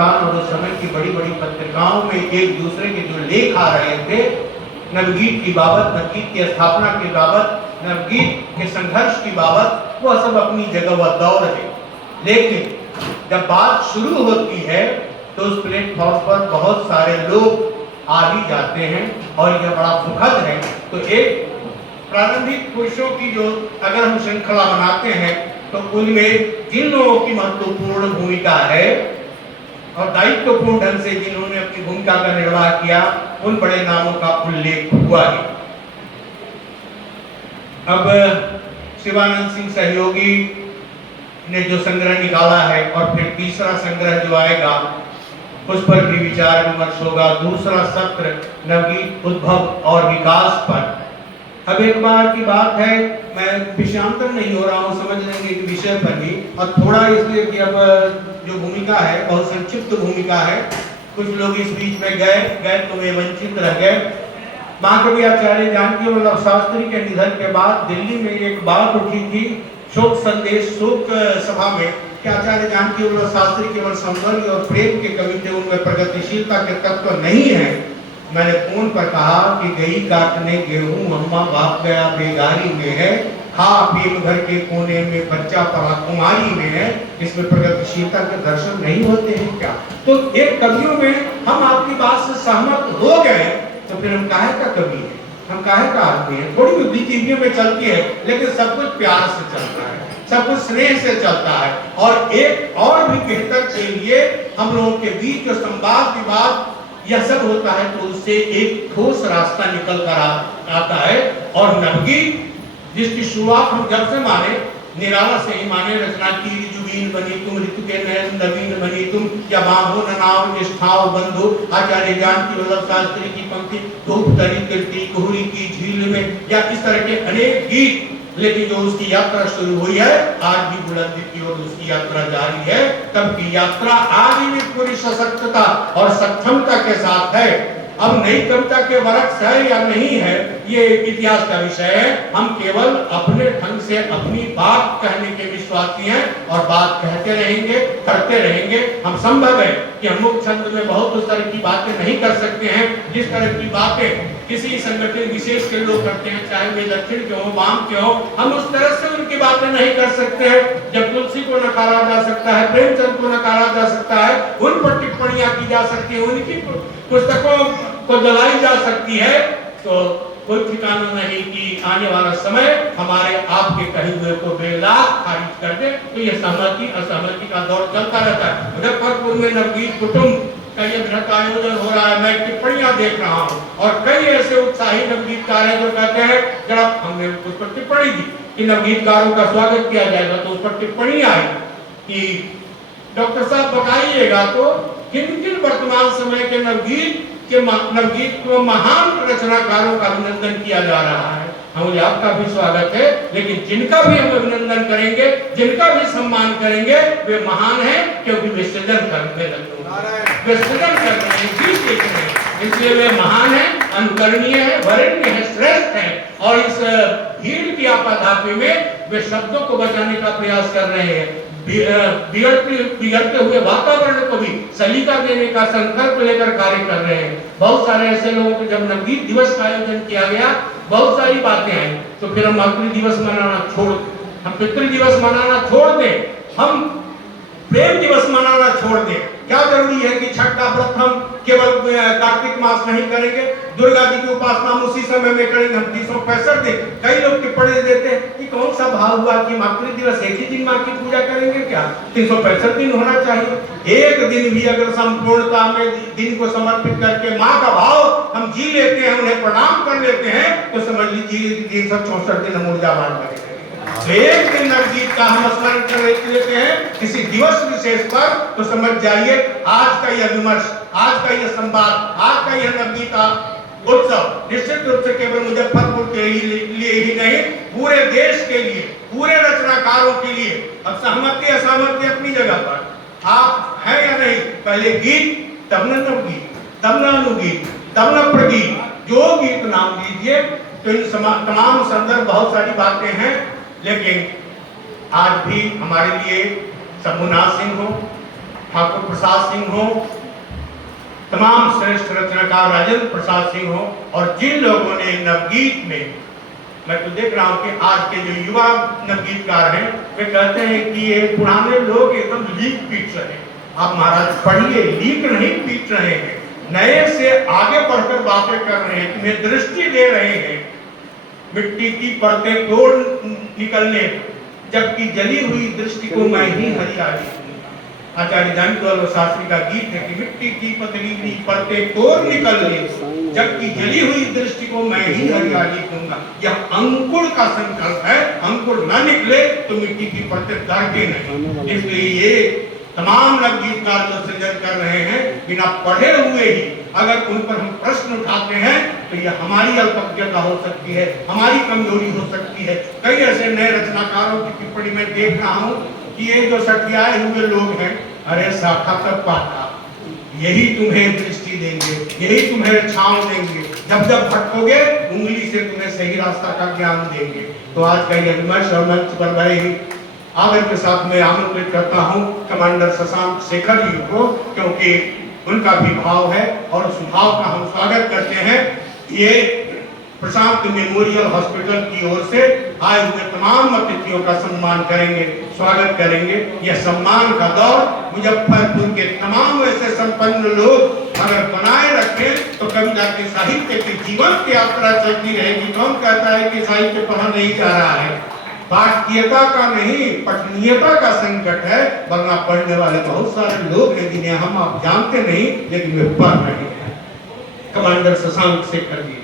हिंदुस्तान और उस समय की बड़ी बड़ी पत्रिकाओं में एक दूसरे के जो लेख आ रहे थे नवगीत की बाबत, नवगीत की स्थापना की बाबत, नवगीत के संघर्ष की बाबत, वह सब अपनी जगह वह दौड़ है। लेकिन जब बात शुरू होती है तो उस प्लेटफॉर्म पर बहुत सारे लोग आ भी जाते हैं और यह बड़ा सुखद है। तो एक प्रारंभिक पुरुषों की जो अगर हम श्रृंखला बनाते हैं तो उनमें जिन लोगों की महत्वपूर्ण भूमिका है और दायित्वपूर्ण ढंग से जिन्होंने अपनी भूमिका का निर्वाह किया उन बड़े नामों का उल्लेख हुआ है। अब शिवानंद सिंह सहयोगी ने जो संग्रह निकाला है और फिर तीसरा संग्रह जो आएगा उस पर भी विचार विमर्श होगा। दूसरा सत्र नवगीत उद्भव और विकास पर। अब एक बार की बात है, मैं विषयांतर नहीं हो रहा हूँ, समझ लेंगे कि विषय पर ही, और थोड़ा इसलिए कि अब जो भूमिका है बहुत संक्षिप्त भूमिका है। कुछ लोग इस बीच में गए तो वे वंचित रह गए। महाकवि आचार्य जानकी वल्लभ शास्त्री के निधन के बाद दिल्ली में एक बात उठी थी शोक संदेश, शोक सभा में, कि आचार्य जानकी वल्लभ शास्त्री केवल सौंदर्य और प्रेम के कवि थे, उनमें प्रगतिशीलता के तत्व नहीं है। मैंने फोन पर कहा कि गई काटने गेहूं अम्मा बाप गया बेगारी में है, खा पी घर के कोने में बच्चा पड़ा कुमारी में है, इसमें प्रगतिशीलता के दर्शन नहीं होते हैं क्या? तो एक कवियों में हम आपकी बात से सहमत हो गए तो फिर हम काहे का कवि है, हम काहे का आदमी है? थोड़ी बुद्धिजीवियों में चलती है लेकिन सब कुछ प्यार से चलता है, सब कुछ स्नेह से चलता है। और एक और भी बेहतर के लिए हम लोगों के बीच जो संवाद विवाद यह सब होता है तो उससे एक ठोस रास्ता निकल कर आता है। और नवगीत जिसकी शुरुआत हम जब से माने, निराला से ही माने, रचना की रिजुवीन बनी तुम, ऋतु के नयन नवीन बनी तुम, या बाहो ननाव निष्ठाव बंधु, आचार्य जानकी वल्लभ शास्त्री की पंक्ति, धूप तरी कीर्ति कोहरी की झील में, या इस तरह के अनेक गीत। लेकिन जो उसकी यात्रा शुरू हुई है आज भी बुलंदी की ओर उसकी यात्रा जारी है। तब की यात्रा आज भी पूरी सशक्तता और सक्षमता के साथ है। अब नई कविता के वरक्ष है या नहीं है ये इतिहास का विषय है। हम केवल अपने ढंग से अपनी बात कहने के विश्वासी हैं और बात कहते रहेंगे, करते रहेंगे। हम संभव है कि हम मुक्त छंद में बहुत उस तरह की बातें नहीं कर सकते हैं जिस तरह की बातें किसी संगठन विशेष के लोग करते हैं, चाहे वे दक्षिण के हो वाम के हो। हम उस तरह से उनकी बातें नहीं कर सकते हैं। जब तुलसी को नकारा जा सकता है, प्रेमचंद को नकारा जा सकता है, उन पर टिप्पणियां की जा सकती है, उनकी पुस्तकों को जलाई जा सकती है, तो कोई ठिकाना नहीं कि आने वाला समय हमारे आपके कहे हुए को बेलाख खारिज कर दे। तो ये सहमति असहमति का दौर चलता रहता है। मुजफ्फरपुर में नवगीत कुटुंब का ये बृहत आयोजन हो रहा है, मैं टिप्पणियां देख रहा हूँ और कई ऐसे उत्साही नवगीतकार हैं जो कहते हैं जब हमने उस पर टिप्पणी दी कि नवगीतकारों का स्वागत किया जाएगा तो उस पर टिप्पणी आई कि डॉक्टर साहब बताइएगा तो किन किन वर्तमान समय के नवगीत को महान रचनाकारों का अभिनंदन किया जा रहा है। मुझे आपका भी स्वागत है, लेकिन जिनका भी हम अभिनंदन करेंगे, जिनका भी सम्मान करेंगे, वे महान हैं क्योंकि वे सृजन करने लगे, वे सृजन कर रहे हैं, गीत लिख रहे हैं, इसलिए वे महान हैं, अनुकरणीय है, वरेण्य है, श्रेष्ठ है। और इस भीड़ की आपाधापी में वे शब्दों को बचाने का प्रयास कर रहे हैं, बिगड़ते हुए वातावरण को भी सलीका देने का संकल्प लेकर कार्य कर रहे हैं। बहुत सारे ऐसे लोगों को जब नवगीत दिवस का आयोजन किया गया बहुत सारी बातें आई, तो फिर हम मातृ दिवस मनाना छोड़, हम पितृ दिवस मनाना छोड़ दें, हम प्रेम दिवस मनाना छोड़ दें। क्या जरूरी है कि छठ का व्रत हम केवल कार्तिक मास नहीं करेंगे, दुर्गा जी की उपासना हम उसी समय में करेंगे, हम 365 दिन। कई लोग टिप्पणी देते हैं कि कौन सा भाव हुआ कि मातृ दिवस एक ही दिन माँ की पूजा करेंगे, क्या 365 दिन होना चाहिए? एक दिन भी अगर संपूर्णता में दिन को समर्पित करके माँ का भाव हम जी लेते हैं, उन्हें प्रणाम कर लेते हैं, तो समझ लीजिए 364 दिन हम ऊर्जावान बनेंगे। एक दिन नवगीत का हम स्मरण कर लेते हैं किसी दिवस विशेष पर, तो समझ जाइए आज का यह विमर्श, आज का यह संवाद, आज का यह नवगीत उत्सव निश्चित रूप से केवल मुजफ्फरपुर के लिए ही नहीं, पूरे देश के लिए, पूरे रचनाकारों के लिए। अब सहमति असहमति अपनी जगह पर, आप हैं या नहीं, पहले गीत तब न नवगीत, तब न अनुगीत, तब न प्रगीत, जो गीत नाम लीजिए। तो इन तमाम संदर्भ बहुत सारी बातें हैं, लेकिन आज भी हमारे लिए शंभुनाथ सिंह हो, ठाकुर प्रसाद सिंह हो, तमाम श्रेष्ठ रचनाकार राजेंद्र प्रसाद सिंह हो, और जिन लोगों ने नवगीत में, मैं तो देख रहा हूं कि आज के जो युवा नवगीतकार हैं वे कहते हैं कि ये पुराने लोग एकदम लीक पीट रहे हैं। आप महाराज पढ़िए, लीक नहीं पीट रहे हैं, नए से आगे बढ़कर बातें कर रहे हैं, तुम्हें दृष्टि दे रहे हैं। मिट्टी की परतें तोड़ निकलने, जबकि जली हुई दृष्टि को मैं ही हरियाली दूंगा। आचार्य जानकीलाल शास्त्री का गीत है कि मिट्टी की पतली परतें तोड़ निकलने, जबकि जली हुई दृष्टि को मैं ही हरियाली दूंगा। यह अंकुर का संकल्प है, अंकुर न निकले तो मिट्टी की परतें दरके नहीं। इसलिए ये तमाम नवगीतकार जो सृजन कर रहे हैं, बिना पढ़े हुए ही अगर उन पर हम प्रश्न उठाते हैं तो यह हमारी अल्पज्ञता हो सकती है, हमारी कमजोरी हो सकती है। कई ऐसे नए रचनाकारों की टिप्पणी में देख रहा हूं कि ये जो सठियाए हुए लोग हैं, अरे शाखा तक पाता, यही तुम्हें दृष्टि देंगे, यही तुम्हें छांव देंगे, जब जब भटकोगे उंगली से तुम्हें सही रास्ता का ज्ञान देंगे। तो आज का यह विमर्श और मंच पर बड़े ही आदर के साथ मैं आमंत्रित करता हूं कमांडर शशांक शेखर जी को, क्योंकि उनका भी भाव है और उस भाव का हम स्वागत करते हैं। ये प्रशांत मेमोरियल हॉस्पिटल की ओर से आए हुए तमाम अतिथियों का सम्मान करेंगे, स्वागत करेंगे। यह सम्मान का दौर मुजफ्फरपुर के तमाम ऐसे संपन्न लोग अगर बनाए रखें तो कविता के साहित्य के जीवन की यात्रा चलती रहेगी। कौन कहता है कि साहित्य पढ़ा नहीं जा रहा है? पाठकीयता का नहीं, पठनीयता का संकट है, वरना पढ़ने वाले बहुत सारे लोग हैं जिन्हें हम आप जानते नहीं, लेकिन वे पढ़ रहे हैं। कमांडर शशांक शेखर जी।